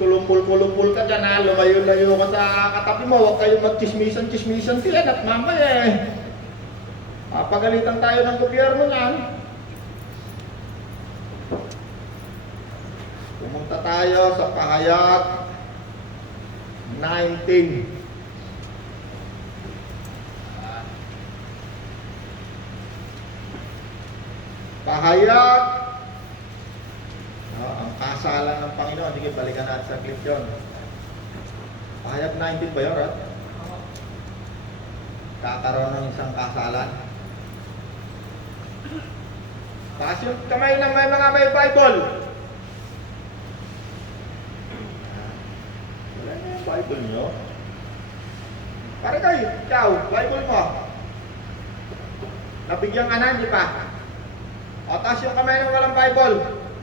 kulumpul-kulumpul ka dyan ha, lumayo-layo ka sa katabi mo, huwag kayong magchismisan-chismisan din at mamaya papagalitan tayo ng gobyerno niyan. Pumunta tayo sa Pahayag 19. Pahayag, ang kasalan ng Panginoon. Sige, balikan natin sa clip yun. Pahayag 19 ba yun, Rod? Kakaroon ng isang kasalan. Taas yung kamay ng may mga may Bible. Wala na yung Bible nyo. Pare kayo, ikaw, Bible mo. Nabigyan ka na, hindi pa? O, taas yung kamay ng walang Bible.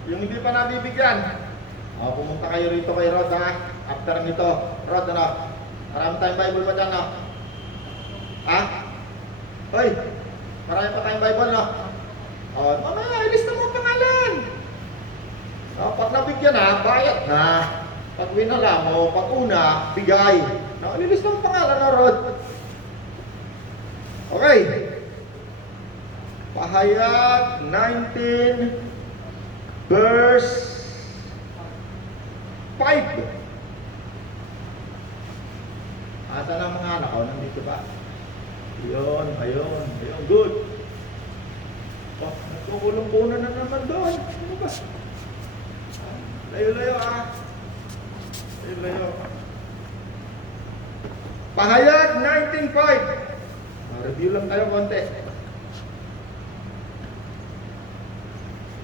Yung hindi pa nabibigyan. O, pumunta kayo rito kay Rod, ha? After nito, Rod, ano? Marami tayong Bible ba dyan, no? Ha? Hoy, marami pa tayong Bible, no? O, mamaya, ilista mo ang pangalan. O, pag nabigyan na, bayad na. Pag winala mo, pag una, bigay. No, ilista mo ang pangalan, no, Rod? Okay. Pahayag 19 verse 5. Asa na mga anak ko? Nandito ba? Ayun, good. Oh, nagkukulong-kunan na naman doon. Ano ba? Layo-layo Layo-layo. Pahayag 19:5. Review lang tayo konti.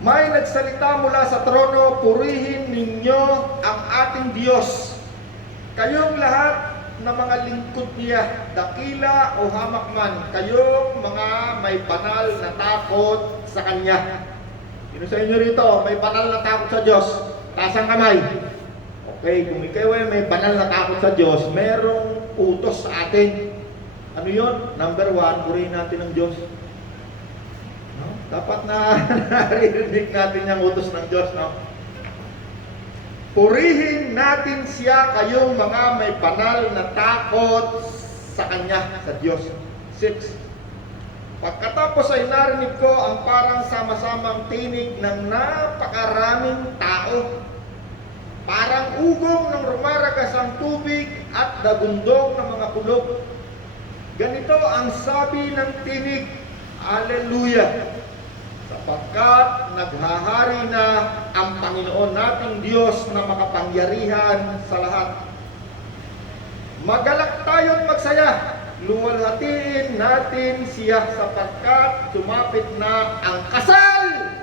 May nagsalita mula sa trono, purihin ninyo ang ating Diyos. Kayong lahat na mga lingkod niya, dakila o hamak man, kayong mga may banal na takot sa Kanya. Sino sa inyo rito, may banal na takot sa Diyos? Taas ang kamay. Okay, kung ikaw ay may banal na takot sa Diyos, merong utos sa atin. Ano yun? Number 1, purihin natin ang Diyos. No? Dapat na naririnig natin yung utos ng Diyos, no? Purihin natin siya, kayong mga may banal na takot sa Kanya, sa Diyos. 6. Pagkatapos ay narinig ko ang parang sama-samang tinig ng napakaraming tao. Parang ugong ng rumaragas ang tubig at dagundong ng mga kulog. Ganito ang sabi ng tinig, Hallelujah! Sapagkat naghahari na ang Panginoon nating Diyos na makapangyarihan sa lahat. Magalak tayo't magsaya, luwalhatiin natin siya sapagkat sumapit na ang kasal.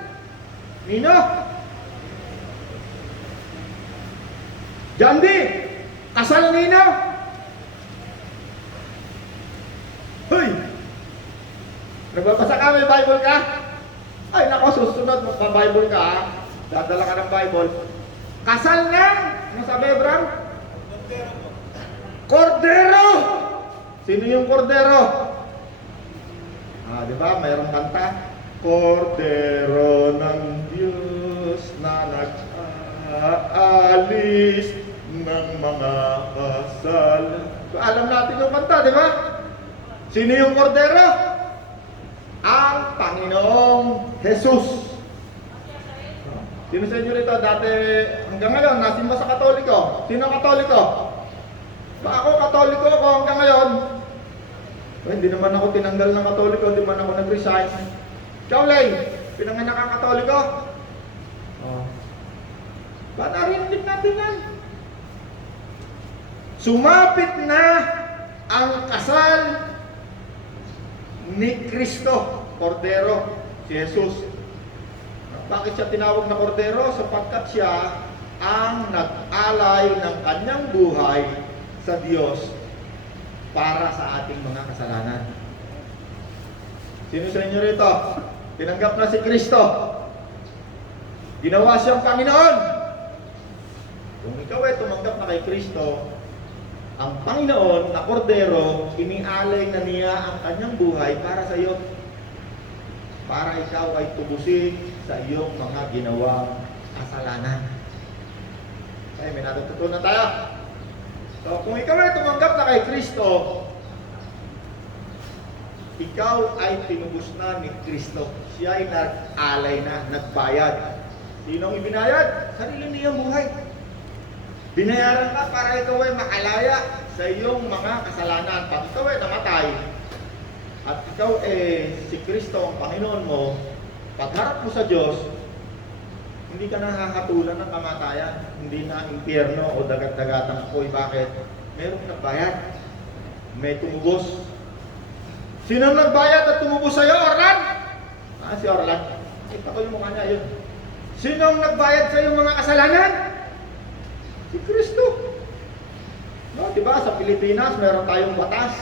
Nino? Jandi, kasal nino? Hoy! Nagbabasa ka, may Bible ka? Ay, nako, susunod, magpa-Bible ka, ha? Dadala ka ng Bible. Kasal na? Ano sabi, Abraham? Kordero! Sino yung kordero? Di ba? Mayroong kanta. Kordero ng Diyos na nag-aalis ng mga kasal. Alam natin yung kanta, di ba? Sino yung kordero? Ang Panginoong Jesus. Sino sa inyo rito dati, hanggang ngayon, nasimba sa Katoliko? Sino ang Katoliko? Ba ako Katoliko ako hanggang ngayon? Hindi naman ako tinanggal ng Katoliko, hindi man ako nag-resign. Ikaw, Lay, pinanganak ang Katoliko? Ba narinig natin yan? Sumapit na ang kasal ni Kristo, Kordero, si Jesus. Bakit siya tinawag na Kordero? Sapagkat siya ang nag-alay ng kanyang buhay sa Diyos para sa ating mga kasalanan. Sino sa inyo rito? Tinanggap na si Kristo. Ginawa siyang Panginoon. Kung ikaw ay tumanggap na kay Kristo, ang Panginoon na Kordero, inialay na niya ang kanyang buhay para sa iyo. Para ikaw ay tubusin sa iyong mga ginawang kasalanan. Okay, may natututunan tayo. So, kung ikaw ay tumanggap na kay Kristo, ikaw ay tinubos na ni Kristo. Siya ay nag-alay na, nagbayad. Sinong ibinayad? Sarili niyang buhay. Binayaran ka para ikaw ay makalaya sa iyong mga kasalanan. Pag ikaw ay namatay, at ikaw si Kristo ang Panginoon mo, pagharap mo sa Diyos, hindi ka nakakatulan ng kamatayan, hindi na impyerno o dagat-dagatan apoy. Bakit? Merong nagbayad. May tumubos. Sino nagbayad at tumubos sa'yo, Orlan? Si Orlan. Kita ko yung mukha niya, yun. Sino ang nagbayad sa iyong mga kasalanan? Si Kristo. No, diba, sa Pilipinas, meron tayong batas.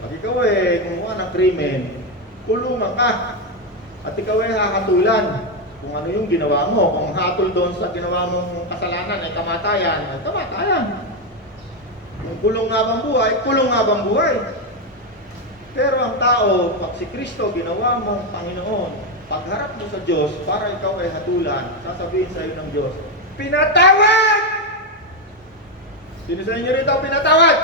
Pag ikaw kumuha ng krimen, kulungan ka. At ikaw hakatulan. Kung ano yung ginawa mo, kung hatol doon sa ginawa mong kasalanan ay kamatayan, Kung kulong nga bang buhay, kulong nga bang buhay. Pero ang tao, pag si Kristo ginawa mong Panginoon, pagharap mo sa Diyos para ikaw ay hatulan, sasabihin sa iyo ng Diyos, pinatawad! Sino sa inyo rito pinatawad?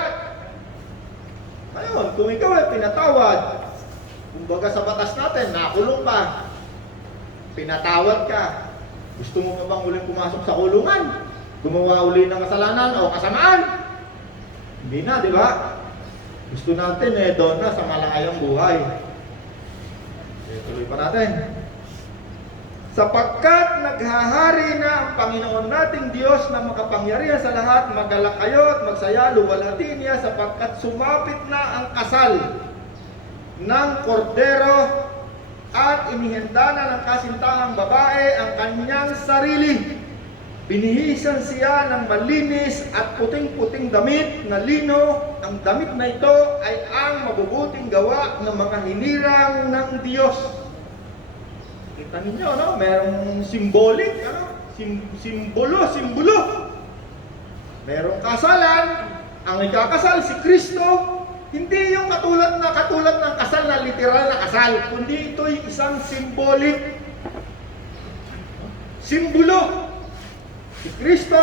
Ngayon, kung ikaw ay pinatawad, kumbaga sa batas natin, nakulong ka, pinatawad ka, gusto mo pa bang uling pumasok sa kulungan? Gumawa uli ng kasalanan o kasamaan? Hindi na, di ba? Gusto natin doon na sa malayang buhay. Tuloy pa natin. Sapagkat naghahari na ang Panginoon nating Diyos na makapangyarihan sa lahat, magalak kayo at magsaya, luwalhati niya sapagkat sumapit na ang kasal ng kordero at inihanda na ng kasintahang babae ang kanyang sarili. Binihisan siya ng malinis at puting-puting damit na lino. Ang damit na ito ay ang mabubuting gawa ng mga hinirang ng Diyos. Kita ninyo, no? Merong symbolic, simbolo. Merong kasalan, ang ikakasal si Kristo. Hindi yung katulad ng kasal na literal na kasal, kundi ito'y isang symbolic. Simbolo. Si Kristo,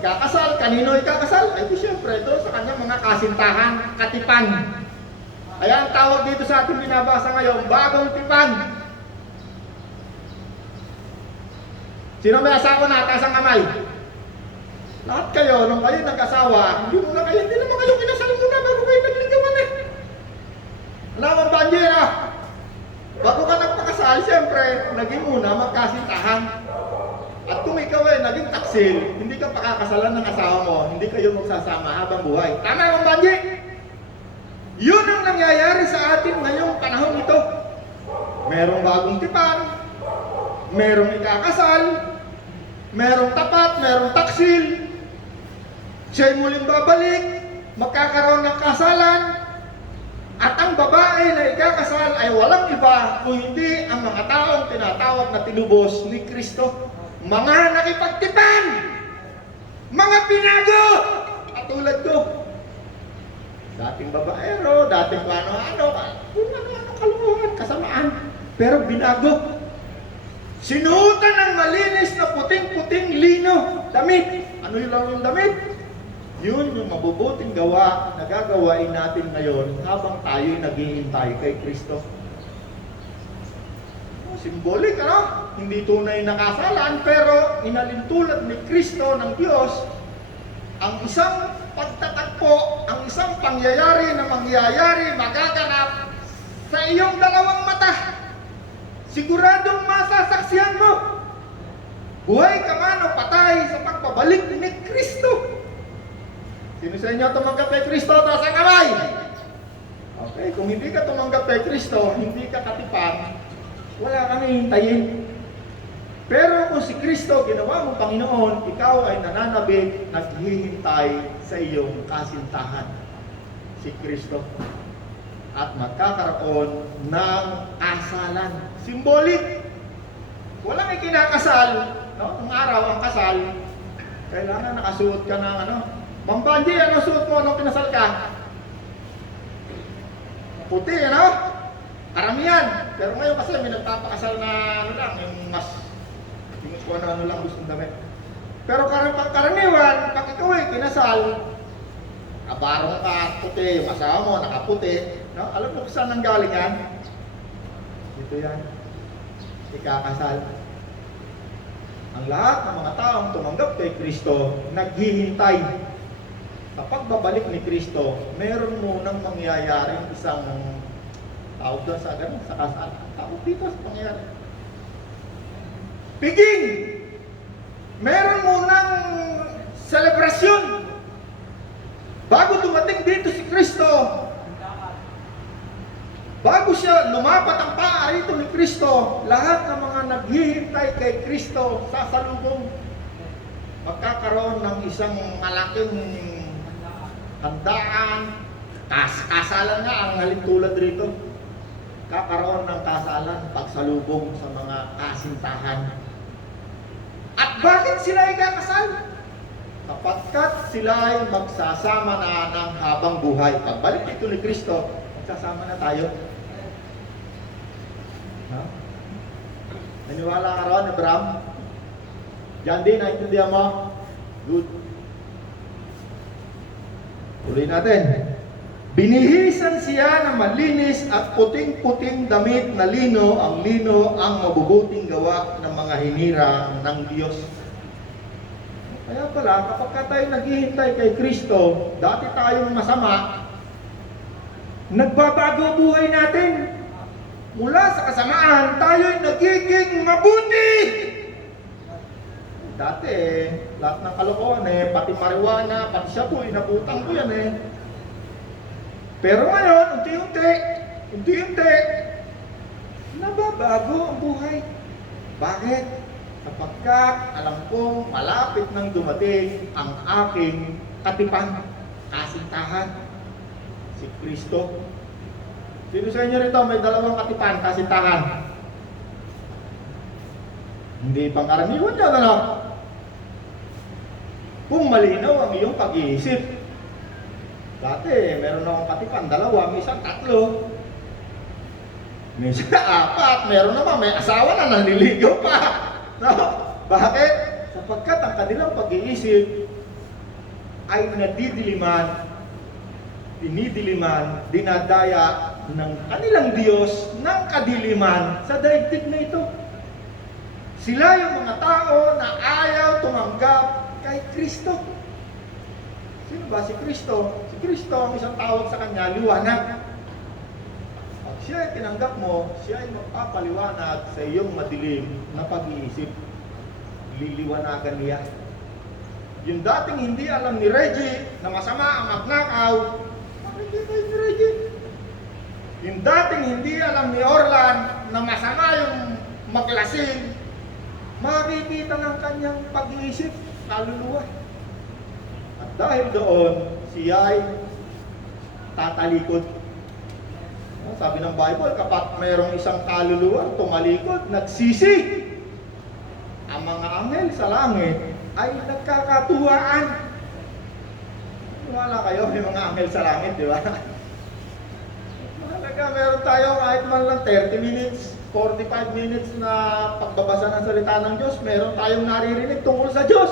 ikakasal. Kanino ikakasal? Ay, siyempre, doon sa kanyang mga kasintahan, katipan. Kaya ang tawag dito sa ating binabasa ngayon, bagong tipan. Sino may asawa na taas ang kamay? Lahat kayo, nung kayo nag-asawa, hindi naman kayo kinasal muna bago kayo nagligawan eh. Alam mo, Banjera, bago ka nagpakasal, siyempre, naging muna magkasintahan. At kung ikaw naging taksil, hindi ka pakakasalan ng asawa mo, hindi kayo magsasama habang buhay. Tama yung Banji? Yun ang nangyayari sa atin ngayong panahon ito. Merong bagong tipan, merong ikakasal, merong tapat, merong taksil. Siya'y muling babalik, magkakaroon ng kasalan, at ang babae na ikakasal ay walang iba kung hindi ang mga taong tinatawag na tinubos ni Kristo. Mga nakipagtipan, mga pinago, katulad ko. Dating babaero, dating ano-ano, kung ano-ano kalukuhan, kasamaan, pero binago. Sinuotan ng malinis na puting-puting lino, damit. Ano yung damit? Yun yung mabubuting gawa na gagawain natin ngayon habang tayo'y naghihintay kay Kristo. Simbolik, Hindi tunay na kasalan, pero inalintulad ni Kristo ng Diyos ang isang pagtatagpo, ang isang pangyayari na mangyayari, magaganap sa iyong dalawang mata. Siguradong masasaksihan mo. Buhay ka man o patay sa pagbabalik ni Kristo. Sino sa inyo tumanggap kay Kristo? Taas ang kamay! Okay, kung hindi ka tumanggap kay Kristo, hindi ka katipan, wala kang hihintayin. Pero kung si Kristo ginawa mo Panginoon, ikaw ay nananabik, naghihintay sa iyong kasintahan. Si Kristo. At magkakaroon ng kasalan. Symbolic. Walang ikinakasal. No? Kung araw ang kasal, kailangan nakasuot ka ng Mang Banji, ano suot mo nung kinasal ka? Puti, Karamihan. Pero ngayon kasi may nagpapakasal na yung mas, yung kung ano lang gustong damit. Pero karaniwan, pag ikaw ay kinasal, kabarong ka, puti, yung asawa mo, nakaputi, no? Alam mo kung saan nanggaling yan? Ito yan. Ikakasal. Ang lahat ng mga taong tumanggap kay Kristo, naghihintay. Sa pagbabalik ni Kristo, meron munang mangyayaring isang tawag doon sa ganun, sa kasal. Tawag dito sa pangyayari. Piging! Meron munang selebrasyon. Bago dumating dito si Kristo, bago siya lumapat ang paa rito ni Kristo, lahat ng mga naghihintay kay Kristo sasalubong. Magkakaroon ng isang malaking handaan, kasalan nga ang halintulad rito. Kakaroon ng kasalan, pagsalubong sa mga kasintahan. At bakit sila ay kakasal? Sapagkat sila ay magsasama na ng habang buhay. Pagbalik dito ni Kristo, magsasama na tayo. Ha? Naniwala ka ron, Abraham? Diyan din, naintindihan mo? Good. Tuloy natin. Binihisan siya ng malinis at puting-puting damit na lino. Ang lino ang mabubuting gawa ng mga hinirang ng Diyos. Kaya pala, kapag tayo naghihintay kay Kristo, dati tayong masama, nagbabago buhay natin. Mula sa kasamaan, tayo'y nagiging mabuti. Dati, lahat ng kalokohan pati marijuana, pati shabu, inabutang ko yan Pero ngayon, unti-unti, nababago ang buhay. Bakit? Sapagkat alam kong malapit nang dumating ang aking katipan, kasintahan, si Kristo. Sino sa inyo rito may dalawang katipan, kasintahan? Hindi pangkaraniwan yan, ano? Kung malinaw ang iyong pag-iisip. Dati, meron akong katipan, dalawa, minsan tatlo. Minsan apat, meron naman, may asawa na nanliligaw pa. No? Bakit? Sapagkat ang kanilang pag-iisip ay dinidiliman, dinadaya ng kanilang Diyos ng kadiliman sa daigdig na ito. Sila yung mga tao na ayaw tumanggap kay Kristo. Sino ba si Kristo? Si Kristo, ang isang tawag sa kanya, liwanag. Pag siya ay tinanggap mo, siya ay magpapaliwanag sa iyong madilim na pag-iisip. Liliwanagan niya. Yung dating hindi alam ni Reggie na masama ang magnakaw, makikita ni Reggie. Yung dating hindi alam ni Orlan na masama yung maglasing, makikita ng kanyang pag-iisip, kaluluwa. At dahil doon, siya ay tatalikod. Sabi ng Bible, kapag mayroong isang kaluluwa tumalikod, nagsisi. Ang mga anghel sa langit ay nagkakatuwaan. Wala kayo, may mga anghel sa langit, di ba? Mahalaga, meron tayo kahit man lang 30 minutes, 45 minutes na pagbabasa ng salita ng Diyos, meron tayong naririnig tungkol sa Diyos.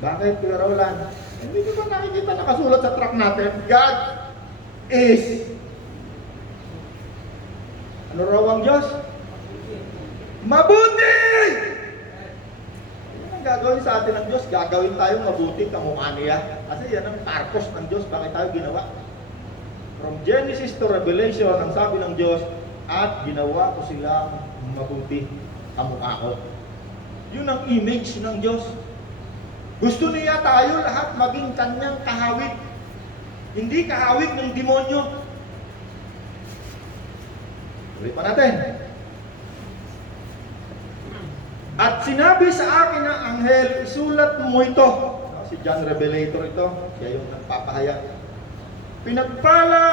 Bakit, Kuya Roland? Hindi ko ba nakikita nakasulat sa truck natin? God is. Ano raw ang Diyos? Mabuti! Ano ang gagawin sa atin ng Diyos? Gagawin tayong mabuti kamukha niya. Kasi yan ang purpose ng Diyos. Bakit tayo ginawa? From Genesis to Revelation, ang sabi ng Diyos, at ginawa ko silang mabuti kamukha ko. Yun ang image ng Diyos. Gusto niya tayo lahat maging kanyang kahawig. Hindi kahawig ng demonyo. Ulit pa natin. At sinabi sa akin ng anghel, isulat mo ito. Si John Revelator ito, siya yung nagpapahayag. Pinagpala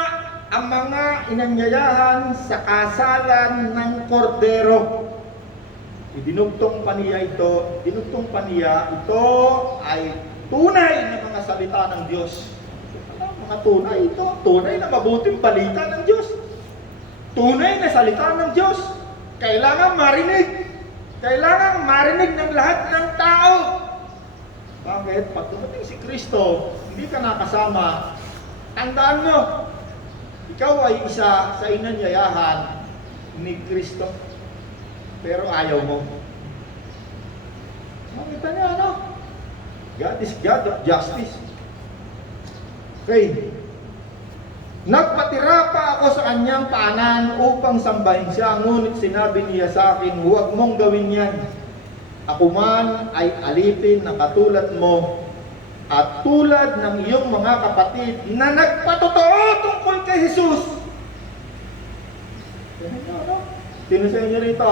ang mga inanyayahan sa kasalan ng kordero. Dinugtong pa niya ito, ito ay tunay na mga salita ng Diyos. Mga tunay ito, tunay na mabuting balita ng Diyos. Tunay na salita ng Diyos. Kailangan marinig. Kailangan marinig ng lahat ng tao. Bakit? Pag dumating si Kristo, hindi ka nakasama, tandaan mo, ikaw ay isa sa inanyayahan ni Kristo. Pero ayaw mo. Makita niya, ano? God is God of justice. Okay. Nagpatira pa ako sa kanyang paanan upang sambahin siya, ngunit sinabi niya sa akin, huwag mong gawin yan. Ako man ay alipin na katulad mo at tulad ng iyong mga kapatid na nagpatotoo tungkol kay Jesus. Sino sa inyo rito?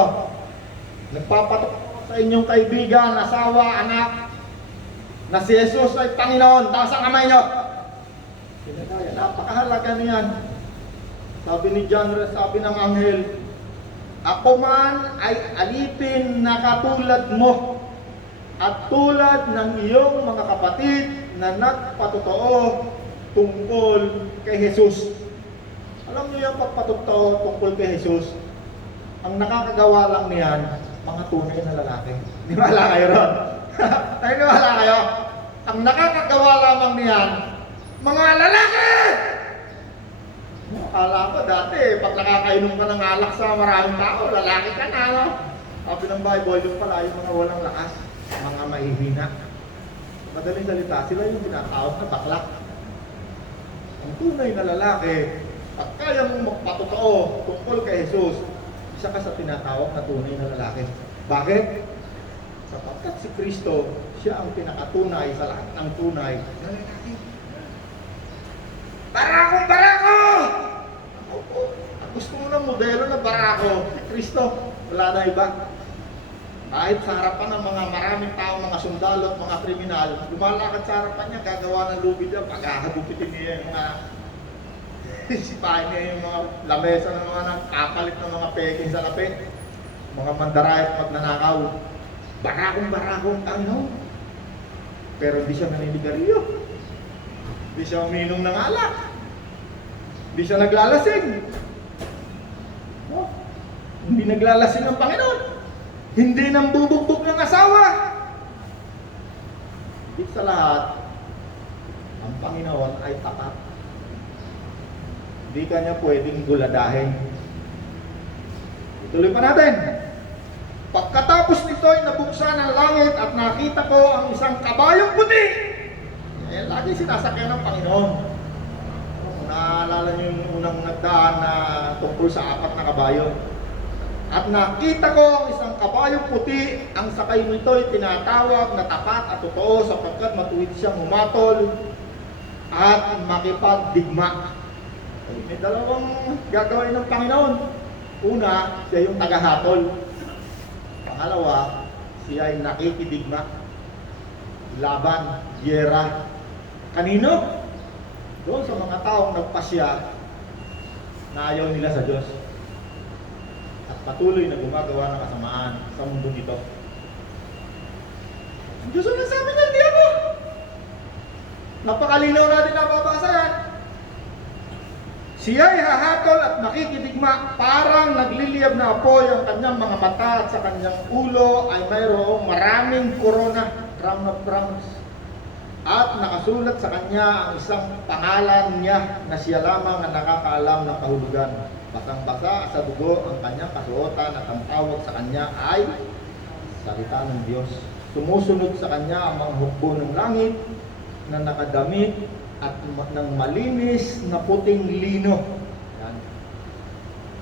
Nagpapatotoo sa inyong kaibigan, asawa, anak, na si Jesus ay Panginoon. Taas ang kamay nyo. Napakahalaga niyan. Sabi ni John, sabi ng anghel, ako man ay alipin na katulad mo at tulad ng iyong mga kapatid na nagpatotoo tungkol kay Jesus. Alam niyo yung pagpatotoo tungkol kay Jesus, ang nakakagawa lang niyan, mga tunay na lalaki. Niwala kayo ron? Niwala kayo? Ang nakakagawa lamang niyan, mga lalaki! Akala ko dati, pag nakakainom ka ng alak sa maraming tao, lalaki ka na, no? Sabi ng Bible, yung pala yung mga walang lakas, mga mahihina. Madaling salita, sila yung tinatawag na bakla. Ang tunay na lalaki, at kaya mong magpatotoo tungkol kay Jesus, isa ka sa tinatawag na tunay na lalaki. Bakit? Sapagkat si Kristo, siya ang pinakatunay sa lahat ng tunay na lalaki. Barako! Gusto mo ng modelo na barako, si Kristo, wala na iba. Kahit sa harapan ng mga maraming tao, mga sundalo at mga kriminal, lumalakad sa harapan niya, gagawa ng lubid niya, paghahagupitin niya yung mga sipahin niya yung mga lamesa ng mga nagkapalit ng mga peking sa lapit, mga mandarayat magnanakaw. Barakong Panginoon. Pero hindi siya naninigarilyo. Hindi siya uminom ng alak. Hindi siya naglalasing. No? Hindi naglalasing ng Panginoon. Hindi nang bubugbog ng asawa. Higit sa lahat, ang Panginoon ay tapat. Hindi ka niya pwedeng guladahin. Ituloy pa natin. Pagkatapos nito ay nabuksan ang langit at nakita ko ang isang kabayong puti. Lagi sinasakyan ng Panginoon. Naalala niyo yung unang nagdaan na tungkol sa 4 na kabayo. At nakita ko ang isang kabayong puti, ang sakay nito ay tinatawag na tapat at totoo sapagkat matuwid siyang humatol at makipagdigma. May dalawang gagawin ng Panginoon. Una, siya yung tagahatol. Pangalawa, siya ay nakikidigma. Laban, giyera. Kanino? Doon sa mga taong nagpasya na ayaw nila sa Diyos at patuloy na gumagawa ng kasamaan sa mundo nito. Ang Diyos ang nagsabi niya, hindi ako. Napakalinaw natin nababasa yan. Siya ay hahatol at nakikidigma, parang nagliliyab na apoy ang kanyang mga mata at sa kanyang ulo ay mayroong maraming corona, crown of crowns. At nakasulat sa kanya ang isang pangalan niya na siya lamang ang nakakaalam ng kahulugan. Basang-basa sa dugo ang kanyang kasuotan at ang tawag sa kanya ay salita ng Diyos. Sumusunod sa kanya ang mga hukbo ng langit na nakadamit at ng malinis na puting lino. Yan.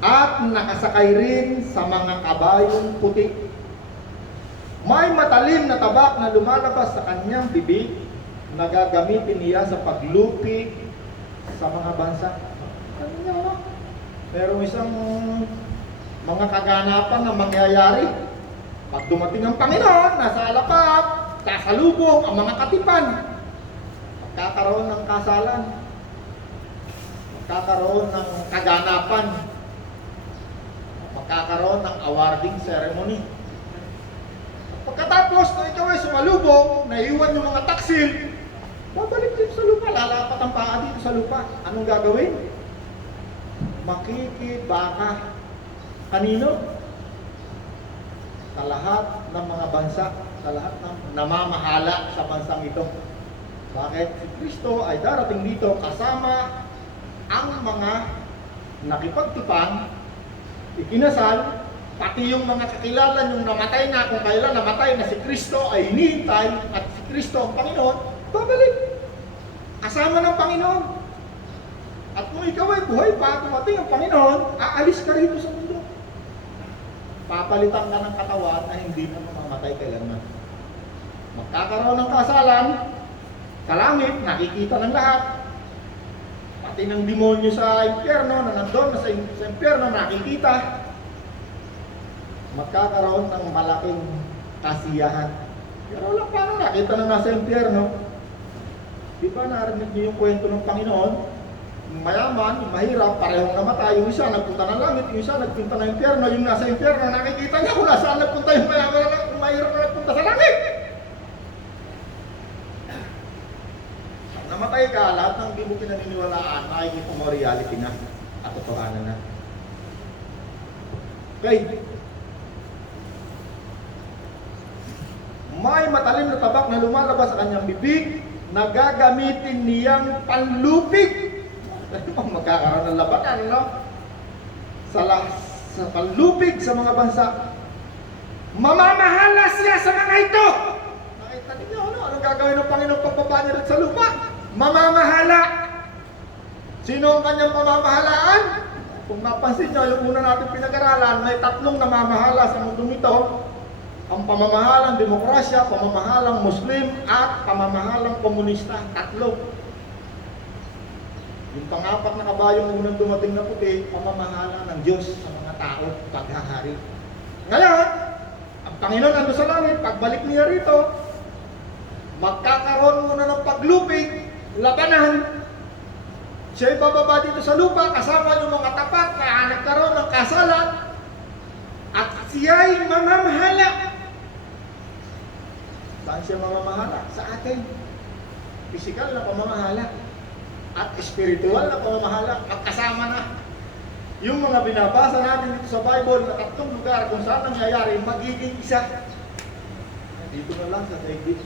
At nakasakay rin sa mga kabayong puti. May matalim na tabak na lumalabas sa kanyang bibig na gagamitin niya sa paglupig sa mga bansa. Ano niya, no? Merong isang mga kaganapan na mangyayari. Pag dumating ang Panginoon, nasa alapap, kasalubong ang mga katipan. Magkakaroon ng kasalan. Magkakaroon ng kaganapan. Magkakaroon ng awarding ceremony. Pagkatapos na ikaw ay sumalubong, naiwan yung mga taksil, babalik dito sa lupa, lalapat ang paa dito sa lupa. Anong gagawin? Makikibaka. Kanino? sa lahat ng mga bansa, sa lahat ng namamahala sa bansang ito. Bakit? Si Kristo ay darating dito kasama ang mga nakipagtipan, ikinasal, pati yung mga kakilala yung namatay na, kung kailan namatay na si Kristo ay hinihintay at si Kristo ang Panginoon, babalik. Kasama ng Panginoon. At kung ikaw ay buhay pa, dumating ang Panginoon, aalis ka rito sa mundo. Papalitan ka ng katawan na hindi mo mamamatay kailanman. Magkakaroon ng kasalan sa langit, nakikita ng lahat. Pati ng demonyo sa impyerno, na nandun na sa impyerno, nakikita. Magkakaroon ng malaking kasiyahan. Pero wala paano nakita na nasa impyerno. Di ba narinig niyo yung kwento ng Panginoon? Mayaman, mahirap, parehong namatay. Yung isa nagpunta ng langit, yung isa nagpunta ng impyerno. Yung nasa impyerno, nakikita niya kung nasaan nagpunta yung mayaman na mahirap na nagpunta sa langit. Pag namatay ka, lahat ng di mo pinaniniwalaan, makikita mo reality na at totohanan na. Okay. May matalim na tabak na lumalabas sa kanyang bibig na gagamitin niyang panlupig. Magkakaroon ng labanan, no? Sa panlupig sa mga bansa. Mamamahala siya sa mga ito. Nakita niyo, ano? Anong gagawin ng Panginoon pagbaba niya sa lupa? Mamamahala. Sino ang kanyang pamamahalaan? Kung napansin niyo, yung una natin pinag-aralan, may tatlong namamahala sa mundong ito. Ang pamamahalang demokrasya, pamamahalang Muslim, at pamamahalang komunista. Tatlo. Yung pang-apat na kabayong unang dumating na puti, pamamahala ng Diyos sa mga tao, paghahari. Ngayon, ang Panginoon nandun sa langit, pagbalik niya rito, magkakaroon muna ng paglupig, labanan. Siya'y bababa dito sa lupa, kasama yung mga tapat na nagkaroon ng kasalan, at siya'y mamamahala. Saan siya mamamahala? Sa atin. Physical na pamamahala at spiritual na pamamahala at kasama na. Yung mga binabasa natin dito sa Bible na tatlong lugar kung saan nangyayari, magiging isa. Dito na lang sa daigdig.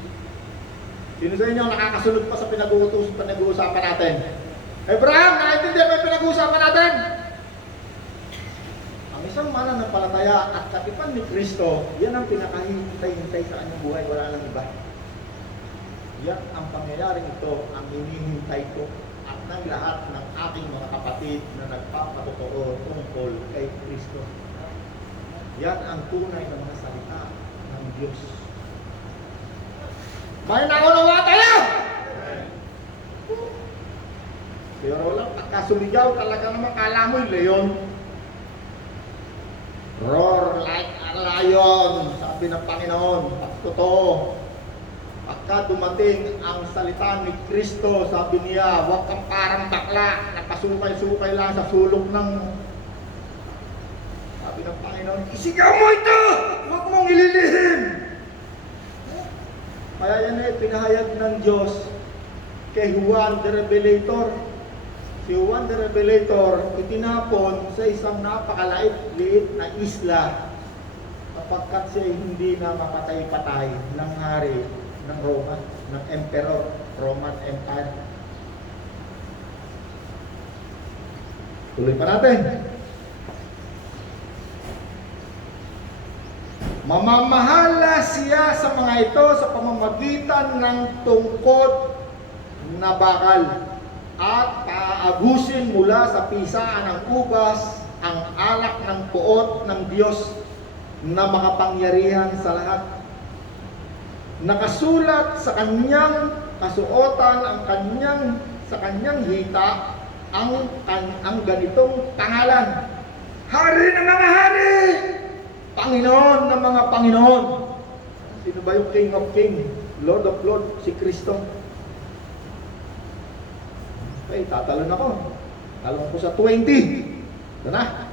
Sino sa inyo nakakasunod pa sa pinag-uusapan natin? Abraham, nakaintindihan mo yung pinag-uusapan natin? Ang isang mananampalataya at katipan ni Kristo, yan ang pinakahintay-hintay sa kanyang buhay, wala lang iba. Yan ang pangyayaring ito, ang hinihintay ko at ng lahat ng aking mga kapatid na nagpapatotoo tungkol kay Kristo. Yan ang tunay na mga salita ng Diyos. May naunawa tayo! Pero lang, pagkasuligaw talaga naman, kala mo'y leon. Roar like a lion, sabi ng Panginoon. At totoo, pagka dumating ang salita ni Kristo, sabi niya, huwag kang parang bakla, napasukay-sukay lang sa sulok ng... Sabi ng Panginoon, isigaw mo ito! Huwag mong ililihim! Kaya yan ay pinahayag ng Diyos kay Juan the Revelator. Si Juan the Revelator, itinapon sa isang napakaliit na isla kapagkat siya hindi na mapatay-patay ng hari ng Roma, ng Emperor, Roman Empire. Tuloy pa natin. Mamamahala siya sa mga ito sa pamamagitan ng tungkod na bakal at paabusin mula sa pisaan ng ubas ang alak ng puot ng Diyos na makapangyarihan sa lahat. Nakasulat sa kanyang kasuotan sa kanyang hita ang ganitong pangalan: Hari ng mga hari, Panginoon ng mga Panginoon. Sino ba yung King of King, Lord of Lord? Si Kristo. Okay, tatalon ako. Talon ko sa 20. Ito na.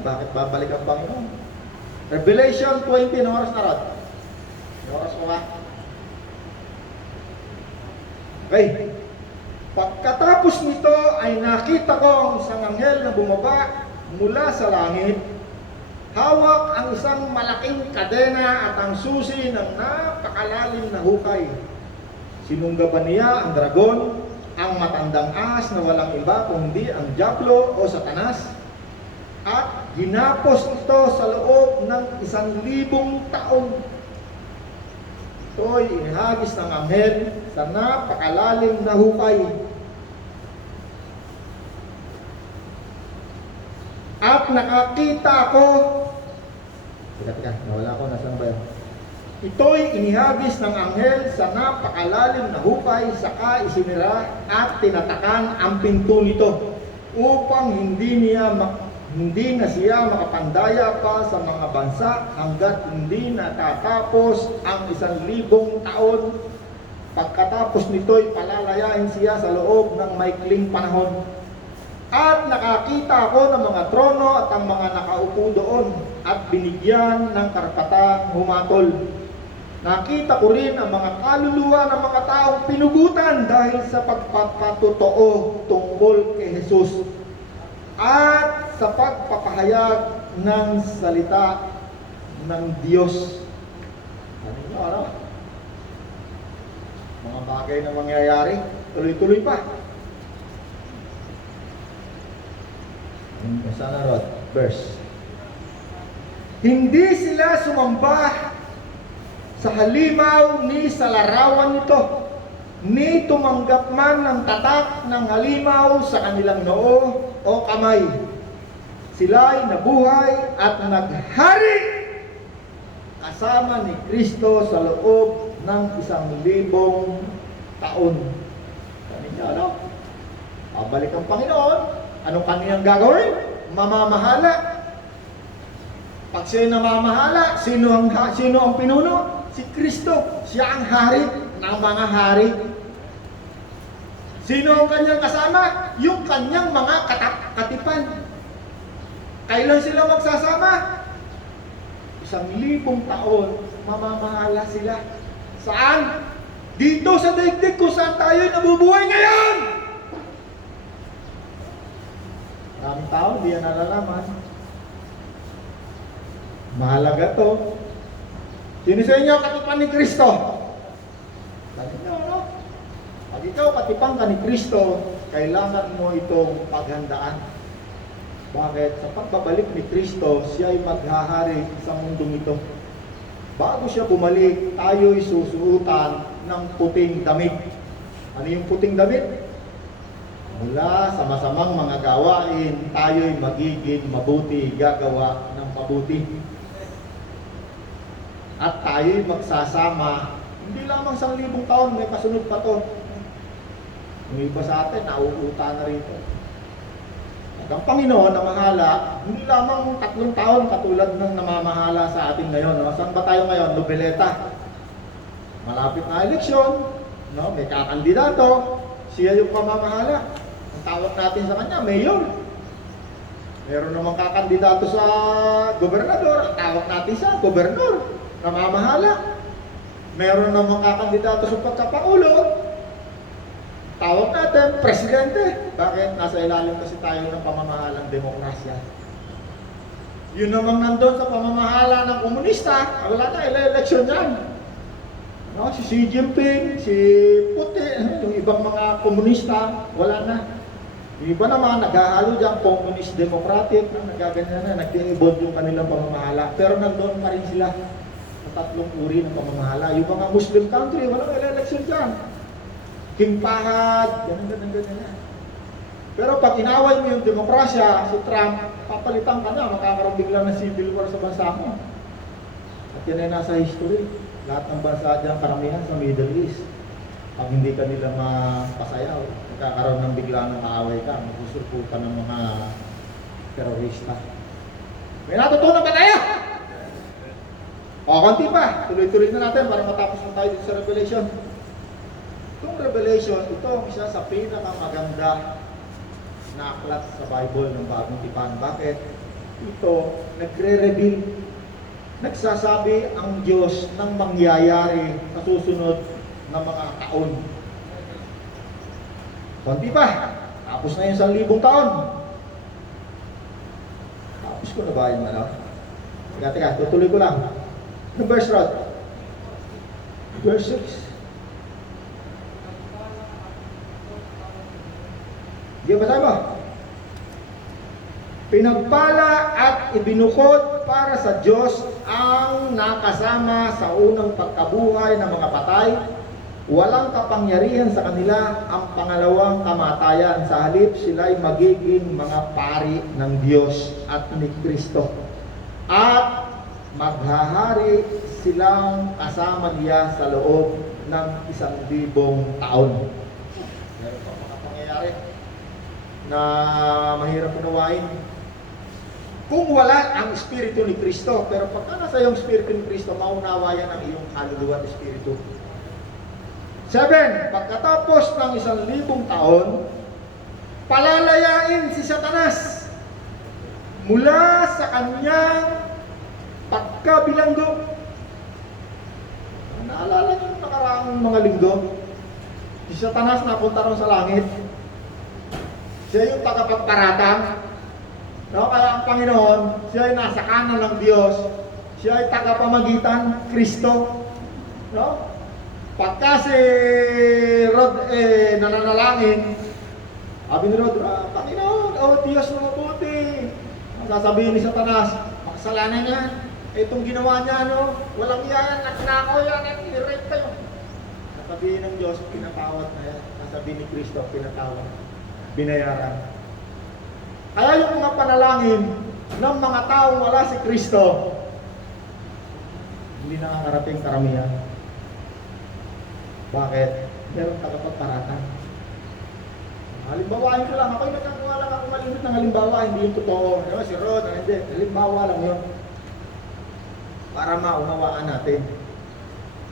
Bakit babalik ang Panginoon? Revelation 20, no oras na rod? No oras mo ba? Okay. Pagkatapos nito ay nakita ko ang isang anghel na bumaba mula sa langit. Hawak ang isang malaking kadena at ang susi ng napakalalim na hukay. Sinunggaban niya ang dragon, ang matandang ahas na walang iba kundi ang Diablo o Satanas, at ginapos ito sa loob ng 1,000 taon. Ito'y inihagis ng anghel sa napakalalim na hukay. At nakakita ako, teka, nawala ako, nasaan ba yun? Ito'y inihagis ng anghel sa napakalalim na hukay, saka isinira at tinatakan ang pinto nito upang hindi na siya makapandaya pa sa mga bansa hanggat hindi natatapos ang 1,000 taon. Pagkatapos nito'y palalayain siya sa loob ng maikling panahon. At nakakita ako ng mga trono at ang mga nakaupo doon at binigyan ng karapatang humatol. Nakita ko rin ang mga kaluluwa ng mga taong pinugutan dahil sa pagpapatotoo tungkol kay Jesus at sa pagpapahayag ng salita ng Diyos. Ano? Mga bagay na mangyayari, tuloy-tuloy pa. Sana Rod, verse. Hindi sila sumamba sa halimaw ni sa larawan nito, ni tumanggap man ng tatak ng halimaw sa kanilang noo o kamay. Sila'y nabuhay at naghari kasama ni Kristo sa loob ng 1,000 taon. Kanina, ano? Pabalik ang Panginoon. Anong kaniyang gagawin? Mamamahala. Pag siya namamahala, sino ang pinuno? Si Kristo. Siya ang hari ng mga hari. Sino ang kanyang kasama? Yung kanyang mga katipan. Kailan sila magsasama? 1,000 taon, mamamahala sila. Saan? Dito sa daigdig kung saan tayo nabubuhay ngayon. Maraming tao, hindi yan nalalaman. Mahalaga to. Sino sa inyo katipan ni Kristo? Bakit nyo, no? Pag ikaw katipan ka ni Kristo, kailangan mo itong paghandaan. Bakit? Sa pagbabalik ni Kristo, siya ay maghahari sa mundong ito. Bago siya bumalik, tayo'y susuotan ng puting damit. Ano yung puting damit? Mula sa masamang mga gawain, tayo'y magiging mabuti, gagawa ng mabuti. At tayo'y magsasama, hindi lamang 1,000 taon, may kasunod pa to. Yung iba sa atin, nauuta na rito. At ang Panginoon na mahala, hindi lamang 3 taon katulad ng namamahala sa atin ngayon. No? Saan ba tayo ngayon? Nobeleta. Malapit na eleksyon, no? May kakandidato, siya yung pamamahala. Ang tawag natin sa kanya, mayor. Meron namang kakandidato sa gobernador, ang tawag natin sa gobernador, namamahala. Meron namang kakandidato sa pagkapangulo, tawag natin, presidente. Bakit? Nasa ilalim kasi tayo ng pamamahalang demokrasya. Yun namang nandun sa pamamahala ng komunista, wala na, election yan. No, si Xi Jinping, si Putin, yung ibang mga komunista, wala na. Yung iba naman, naghahalo dyan, communist democratic, nagaganyan na, nag-evolve yung kanilang pamamahala. Pero nandun pa rin sila sa 3 uri ng pamamahala. Yung mga Muslim country, walang election dyan. King Fahad, ganun. Pero pag inaway mo yung demokrasya, si Trump, papalitan ka na, makakaroon bigla ng civil war sa bansa mo. At yan ay nasa history. Lahat ng bansa dyan, karamihan sa Middle East. Pag hindi ka nila mapasayaw, magkakaroon ng bigla ng kaaway ka, magsusulputan ng mga terorista. May natutunan ba tayo? O, konti pa. Tuloy-tuloy na natin para matapos na tayo dito sa Revelation. Itong Revelation, ito ang isa sa pinakamaganda na aklat sa Bible ng Bagong Tipan. Bakit? Ito, nagre-reveal. Nagsasabi ang Diyos ng mangyayari sa susunod na mga taon. Konti pa. Tapos na yung 1,000 taon. Tapos ko na ba yun, ano? Teka, tutuloy ko lang. Anong verse, Rod? Verse 6. Di ba sabi mo? Pinagpala at ibinukod para sa Diyos ang nakasama sa unang pagkabuhay ng mga patay. Walang kapangyarihan sa kanila ang pangalawang kamatayan. Sa halip sila'y magiging mga pari ng Diyos at ni Kristo. At maghahari silang kasama niya sa loob ng 1,000 taon. Meron pa mga pangyayari na mahirap unawain kung wala ang Espiritu ni Kristo. Pero pagka nasa iyong Espiritu ni Kristo, maunawa yan ang iyong kaluluwa at Espiritu. 7. Pagkatapos ng 1,000 taon, palalayain si Satanas mula sa kanyang pagkabilanggo. Naalala niyo yung nakaraang mga linggo? Si Satanas napunta ron sa langit. Siya yung tagapagparatang. No? Kaya ang Panginoon, siya ay nasa kanan ng Diyos. Siya ay tagapamagitan, Kristo. No? Pagka si Rod nananalangin, sabi ni Rod, Panginoon, Diyos na mabuti. Ang sasabihin ni Satanas, makasalanan yan. Itong ginawa niya, walang yan, nagnakaw yan, i-rape kayo. Sasabihin ng Diyos, pinatawad na yan. Sasabihin ni Kristo, pinatawad. Binayaran. Kaya yung mga panalangin ng mga taong wala si Kristo, hindi nakakarating karamihan. Bakit? Meron tagapagparatang. Halimbawain ko lang, ako'y nagkakawa lang ako malimit ng halimbawa, hindi yung totoo. Diba, si Rod, hindi. Halimbawa lang yun. Para maunawaan natin.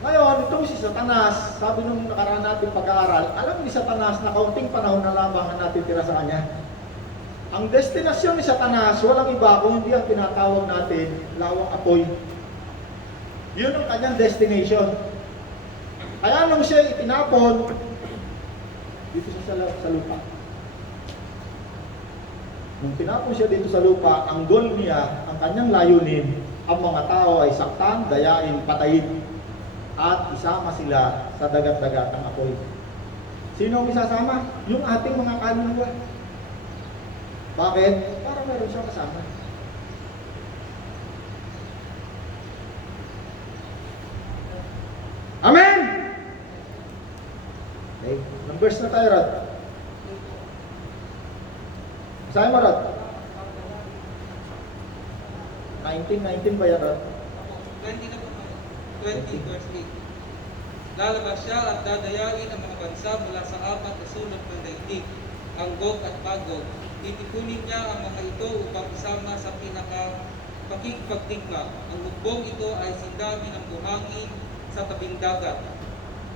Ngayon, itong si Satanas, sabi nung nakaraan natin pag-aaral, alam ni Satanas na kaunting panahon na lamang ang natitira sa kanya. Ang destinasyon ni Satanas, walang iba kung hindi ang tinatawag natin, lawang apoy. Yun ang kanyang destination. Kaya nung siya itinapon, dito siya sa lupa. Nung tinapon siya dito sa lupa, ang goal niya, ang kanyang layunin, ang mga tao ay saktan, dayain, patayin. At isama sila sa dagat-dagatang apoy. Sino ang isasama? Yung ating mga kaluluwa. Bakit? Para meron siyang kasama. Amen! Okay. Numbers na tayo, Rod. Saan mo, Rod? 19 ba yan, Rod? 20 na po. 20 verse 8. Lalabas siya at dadayain ang mga bansa mula sa 4 na sulok ng daigdig, ang Gog at Magog. Titipunin niya ang mga ito upang isama sa pakikipagdigma. Ang hukbong ito ay sindami ng buhangin sa tabing dagat.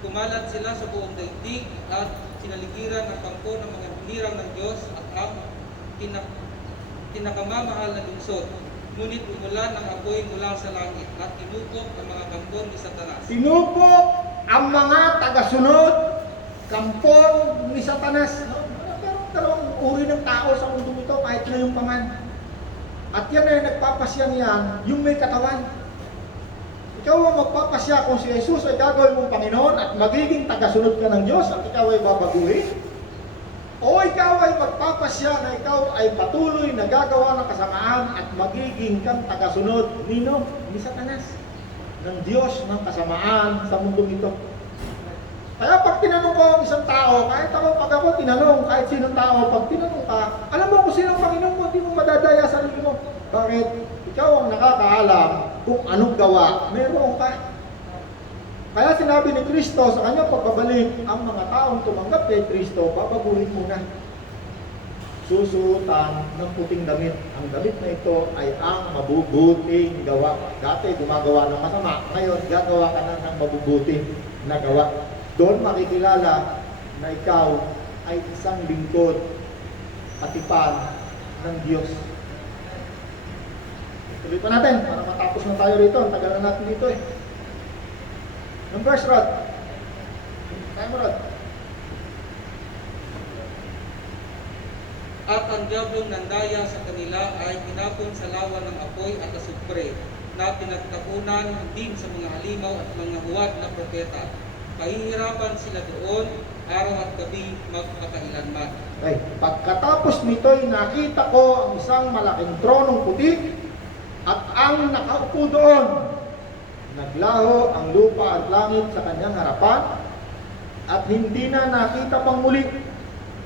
Kumalat sila sa buong daigdig at sinaligiran ng kampo ng mga hinirang ng Diyos at ang pinakamamahal na lungsod. Ngunit umulan ang apoy mula sa langit at tinupok ang mga kampon ni Satanas. Tinupok ang mga tagasunod, kampon ni Satanas. Pero dalawang uri ng tao sa mundo ito, kahit na yung paman. At yan ay nagpapasya niyan, yung may katawan. Ikaw ang magpapasya kung si Jesus ay gagawin mong Panginoon at magiging tagasunod ka ng Diyos at ikaw ay babaguhin. O ikaw ay magpapasya na ikaw ay patuloy na gagawa ng kasamaan at magiging kang tagasunod nino ni Satanas, ng Diyos ng kasamaan sa mundo ito. Kaya pag tinanong ko ang isang tao, kahit ako tinanong, kahit sinong tao, pag tinanong ka, alam mo kung sino ang Panginoon mo, hindi mo madadaya sa sarili mo. Bakit? Ikaw ang nakakaalam kung anong gawa meron ka. Kaya sinabi ni Kristo sa kanyang pagbabalik, ang mga taong tumanggap kay Kristo, babaguhin muna. Susuotan ng puting damit. Ang damit na ito ay ang mabubuting gawa. Dati gumagawa ng masama, ngayon gagawa ka na ng mabubuting na gawa. Doon makikilala na ikaw ay isang lingkod, katipan ng Diyos. Tuloy pa natin para matapos na tayo rito. Ang tagal na natin dito eh. Numbers, Rod. Tayo mo, Rod. At ang diablong nandaya sa kanila ay tinapon sa lawa ng apoy at asupre. na pinagtapunan din sa mga halimaw at mga huwad na propeta. Pahihirapan sila doon araw at gabi magpakailanman. Okay. Pagkatapos nito'y nakita ko ang isang malaking tronong puti at ang nakaupo doon. Naglaho ang lupa at langit sa kanyang harapan at hindi na nakita pang muli.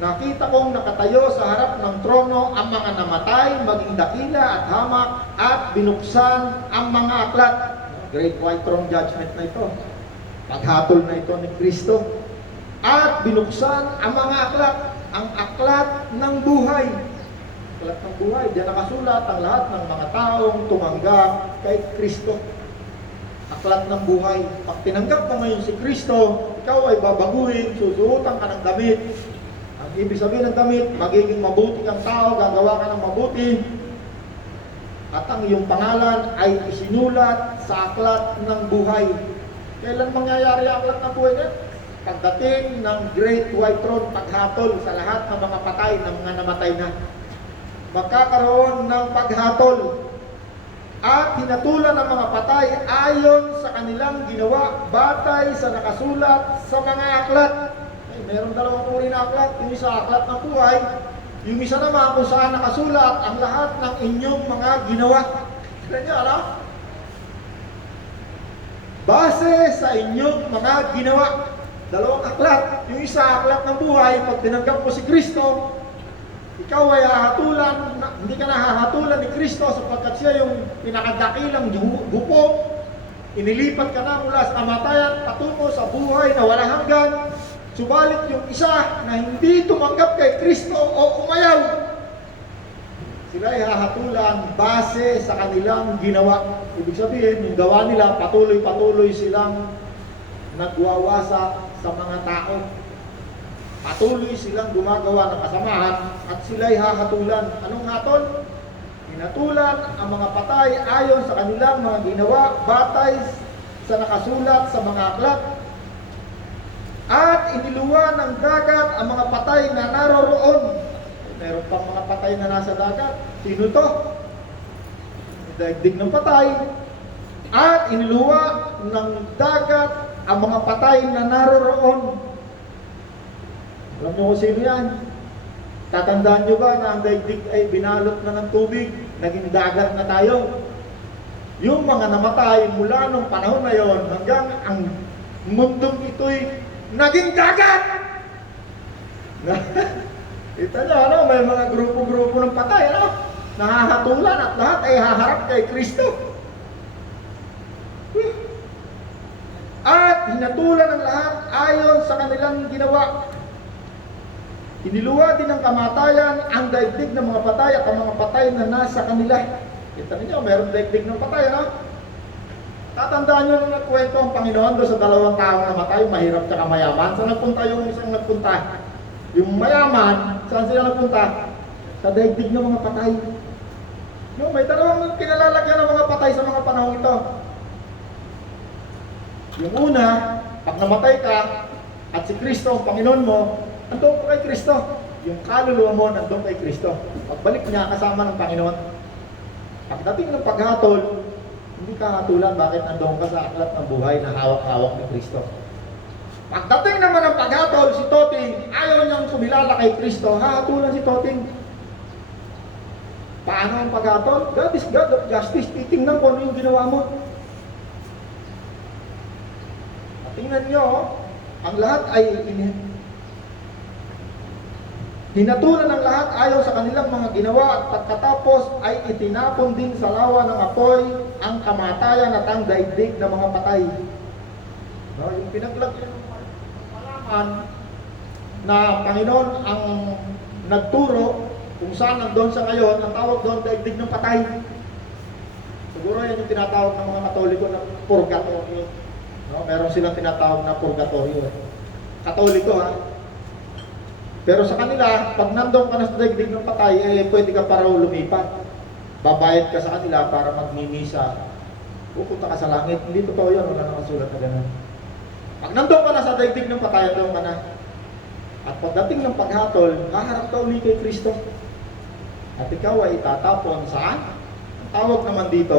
Nakita kong nakatayo sa harap ng trono ang mga namatay, maging dakila at hamak, at binuksan ang mga aklat. Great White Throne Judgment na ito. Paghatol na ito ni Kristo. At binuksan ang mga aklat, ang aklat ng buhay. Aklat ng buhay, diyan nakasulat ang lahat ng mga taong tumanggap kay Kristo. Aklat ng buhay. Pag tinanggap mo ngayon si Kristo, ikaw ay babaguhin, susuotan ka ng damit. Ang ibig sabihin ng damit, magiging mabuti kang tao, gagawa ka ng mabuti. At ang iyong pangalan ay isinulat sa aklat ng buhay. Kailan mangyayari ang aklat ng buhay na? Pagdating ng Great White Throne, paghatol sa lahat ng mga patay, ng mga namatay na. Magkakaroon ng paghatol. At hinatulan ng mga patay ayon sa kanilang ginawa, batay sa nakasulat sa mga aklat. Meron dalawang uri na aklat. Yung isa aklat ng buhay, yung isa naman kung saan nakasulat ang lahat ng inyong mga ginawa. Kaya niyo alam? Base sa inyong mga ginawa. Dalawang aklat. Yung isa aklat ng buhay, pag tinanggap mo si Kristo, ikaw ay hahatulan, hindi ka nahahatulan ni Kristo sapagkat siya yung pinakadakilang gupo. Inilipat ka na mula sa kamatayan patungo sa buhay na wala hanggan. Subalit yung isa na hindi tumanggap kay Kristo o umayaw, sila ay hahatulan base sa kanilang ginawa. Ibig sabihin, yung gawa nila, patuloy-patuloy silang nagwawasak sa mga tao. Patuloy silang gumagawa ng kasamahan at sila ay hahatulan. Anong hatol? Hinatulan ang mga patay ayon sa kanilang mga ginawa, batay sa nakasulat sa mga aklat. At iniluwa ng dagat ang mga patay na naroroon. Meron pang mga patay na nasa dagat. Sino to? Daigdig ng patay. At iniluwa ng dagat ang mga patay na naroroon. Alam niyo kung sino yan? Tatandaan niyo ba na ang daigdig ay binalot na ng tubig? Naging dagat na tayo. Yung mga namatay mula nung panahon na yon hanggang ang mundong ito'y naging dagat! Ito nyo, ano, may mga grupo-grupo ng patay, ano? Nahahatulan at lahat ay haharap kay Kristo. At hinatulan ang lahat ayon sa kanilang ginawa. Iniluwa din ng kamatayan ang daigdig ng mga patay at ang mga patay na nasa kanila. Kita niyo, meron daigdig ng patay, ano? Tatandaan nyo nung nagkwento ang Panginoon doon sa dalawang taong namatay, mahirap tsaka mayaman. Saan nagpunta yung isang nagpunta? Yung mayaman, saan sila nagpunta? Sa daigdig ng mga patay. Yung may dalawang kinalalagyan ng mga patay sa mga panahon ito. Yung una, pag namatay ka at si Kristo, ang Panginoon mo, nandun ka kay Kristo. Yung kaluluwa mo, nandun kay Kristo. Pagbalik niya, kasama ng Panginoon. Pagdating ng paghatol, hindi ka hatulan bakit nandun ka sa aklat ng buhay na hawak-hawak ni Kristo. Pagdating naman ng paghatol, si Toting, ayaw niyang sumilala kay Kristo, hahatulan si Toting. Paano ang paghatol? God is God of justice. Titingnan ko ano yung ginawa mo. At tingnan niyo, ang lahat ay hinatulan ng lahat ayon sa kanilang mga ginawa at pagkatapos ay itinapon din sa lawa ng apoy ang kamatayan at ang daigdig ng mga patay. No, yung pinaglagyan ng malaman na Panginoon ang nagturo kung saan nandun sa ngayon, ang tawag doon daigdig ng patay. Siguro yan yung tinatawag ng mga Katoliko na purgatorio. No, meron silang tinatawag na purgatorio. Katoliko, ha? Pero sa kanila, pag nandun ka na sa daigdig ng patay, pwede ka para lumipat. Babayad ka sa kanila para magmimisa. Pupunta ka sa langit. Hindi totoo yun, wala nakasulat na gano'n. Pag nandun ka na sa daigdig ng patay, nandun ka na. At pagdating ng paghatol, haharap ka uli kay Kristo. At ikaw ay itatapon saan? Ang tawag naman dito,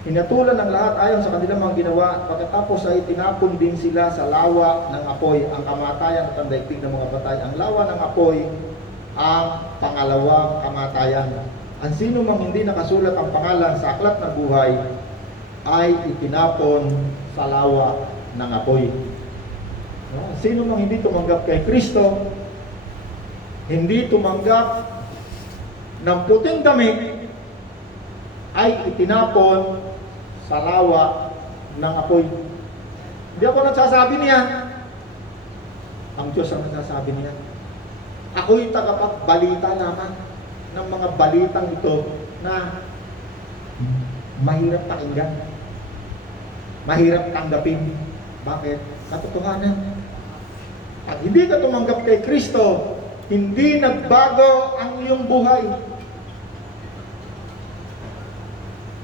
Hinatulan ng lahat ayon sa kanilang mga ginawa. Pagkatapos ay tinapon din sila sa lawa ng apoy, ang kamatayan at ang daigdig ng mga patay. Ang lawa ng apoy ang pangalawang kamatayan. Ang sino mang hindi nakasulat ang pangalan sa aklat ng buhay ay itinapon sa lawa ng apoy. No? Sino mang hindi tumanggap kay Kristo, hindi tumanggap ng puting damit, ay itinapon sa lawa ng apoy. Hindi ako nagsasabi niyan. Ang Diyos ang nagsasabi niyan. Ako'y tagapagbalita lamang ng mga balitang ito na mahirap pakinggan, mahirap tanggapin. Bakit? Katotohanan. Pag hindi ka tumanggap kay Kristo, hindi nagbago ang iyong buhay.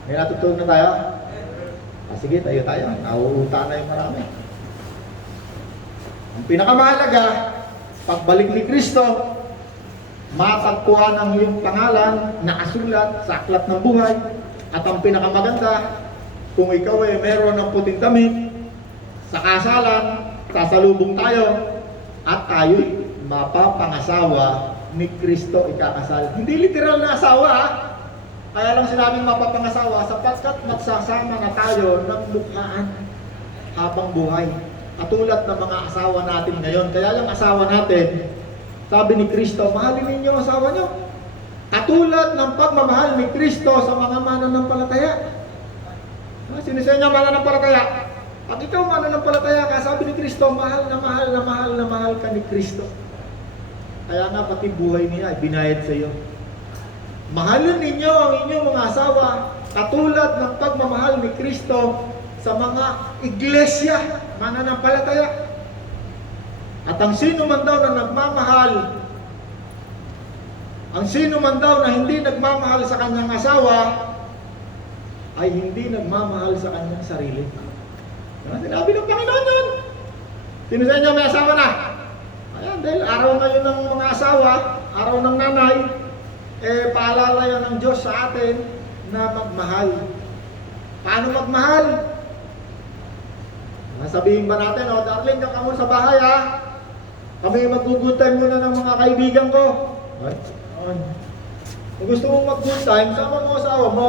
May natutunan na tayo? Sige, tayo. Nauuta na yung marami. Ang pinakamahalaga, pagbalik ni Kristo, matagpuan ang iyong pangalan, nakasulat sa aklat ng buhay. At ang pinakamaganda, kung ikaw ay meron ng puting damit, sa kasalan, sasalubong tayo, at tayo'y mapapangasawa ni Kristo ikakasal. Hindi literal na asawa, kaya lang sinabing mapapangasawa sapagkat magsasama na tayo ng mukhaan habang buhay. Katulad ng mga asawa natin ngayon. Kaya yung asawa natin, sabi ni Kristo, mahalin ninyo ang asawa nyo. Katulad ng pagmamahal ni Kristo sa mga mananampalataya. Sinisenya mananampalataya. Pag ikaw mananampalataya ka, sabi ni Kristo, mahal na mahal na mahal na mahal ka ni Kristo. Kaya nga pati buhay niya ay binayad sa iyo. Mahalin ninyo ang inyong mga asawa katulad ng pagmamahal ni Kristo sa mga iglesia, mananampalataya. At ang sino man daw na nagmamahal, ang sino man daw na hindi nagmamahal sa kanyang asawa, ay hindi nagmamahal sa kanyang sarili. Sinabi ng Panginoon yun. Sino sa inyo may asawa na? Ayan, dahil araw ngayon ng mga asawa, araw ng nanay, paalala yan ng Diyos sa atin na magmahal. Paano magmahal? Sabihin ba natin, darling, ka muna sa bahay ha? Kami mag-good time muna ng mga kaibigan ko. Kung gusto mong mag-good time, sama mo asawa mo.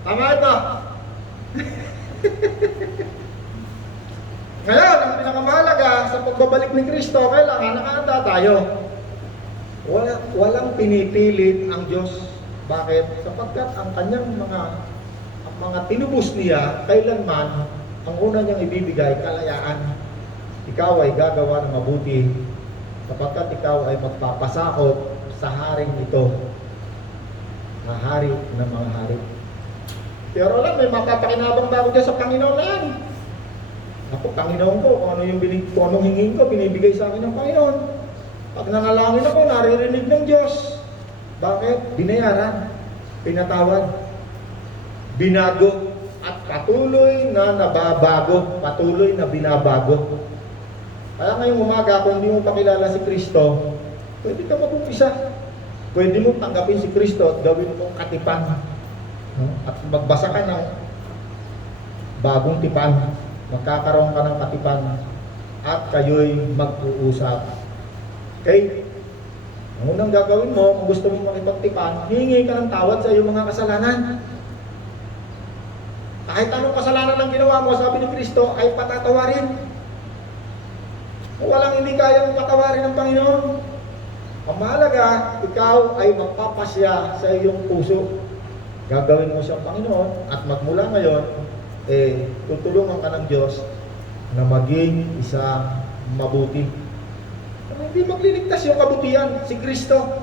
Tama ito. Ngayon, ang pinakamahalaga sa pagbabalik ni Kristo, kailangan nakahanda tayo. Walang pinipilit ang Diyos. Bakit? Sapagkat ang kanyang mga tinubos niya, kailanman, ang una niyang ibibigay, kalayaan. Ikaw ay gagawa ng mabuti, sapagkat ikaw ay magpapasakop sa haring ito, na hari ng mga hari. Pero alam, may mapapakinabang ba ako dyan sa Panginoon na yan? Ako, Panginoon ko, kung anong hingin ko, binibigay sa akin ng Panginoon. Pag nanalangin ako, naririnig ng Diyos. Bakit? Binayaran, pinatawad, binago, at patuloy na nababago, patuloy na binabago. Kaya ngayong umaga, kung hindi mo pakilala si Kristo, pwede ka mag-umpisa. Pwede mo tanggapin si Kristo at gawin mong katipan. At magbasa ka ng bagong tipan. Magkakaroon ka ng katipan at kayo'y mag-uusap. Okay? Ang unang gagawin mo, kung gusto mong makipagtipan, hihingi ka ng tawad sa iyong mga kasalanan. Kahit anong kasalanan ang ginawa mo, sabi ni Kristo, ay patatawarin. Walang hindi kayang patawarin ng Panginoon. Ang mahalaga, ikaw ay magpapasya sa iyong puso. Gagawin mo siyang Panginoon at magmula ngayon, tutulungan ka ng Diyos na maging isang mabuti. Hindi magliligtas yung kabutihan, si Kristo.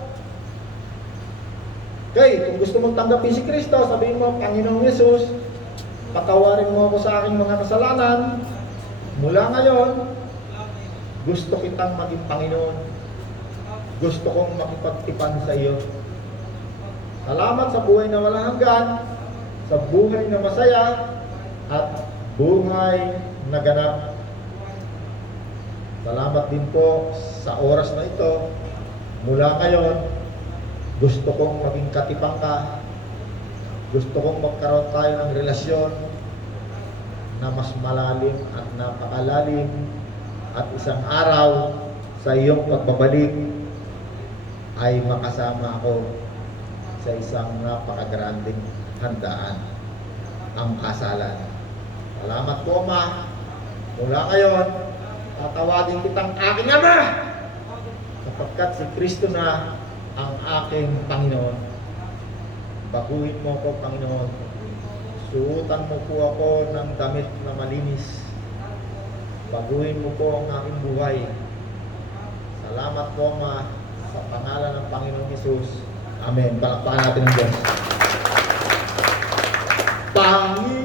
Okay, kung gusto mong tanggapin si Kristo, sabihin mo, Panginoong Yesus, patawarin mo ako sa aking mga kasalanan. Mula ngayon, gusto kitang maging Panginoon. Gusto kong makipagtipan sa iyo. Salamat sa buhay na walang hanggan, sa buhay na masaya, at buhay na ganap. Salamat din po sa oras na ito. Mula ngayon, gusto kong maging katipan ka Gusto kong magkaroon tayo ng relasyon na mas malalim at napakalalim, at isang araw sa iyong pagbabalik ay makasama ako sa isang napakagranding handaan, ang kasalan. Salamat po, Ama. Mula ngayon, tatawagin kitang aking Ama, sapagkat si Kristo na ang aking Panginoon. Baguhin mo ko, Panginoon. Suotan mo po ako ng damit na malinis. Baguhin mo po ang aking buhay. Salamat po, Ama, sa pangalan ng Panginoong Hesus. Amen. Palakpakan natin ang Diyos. Panginoon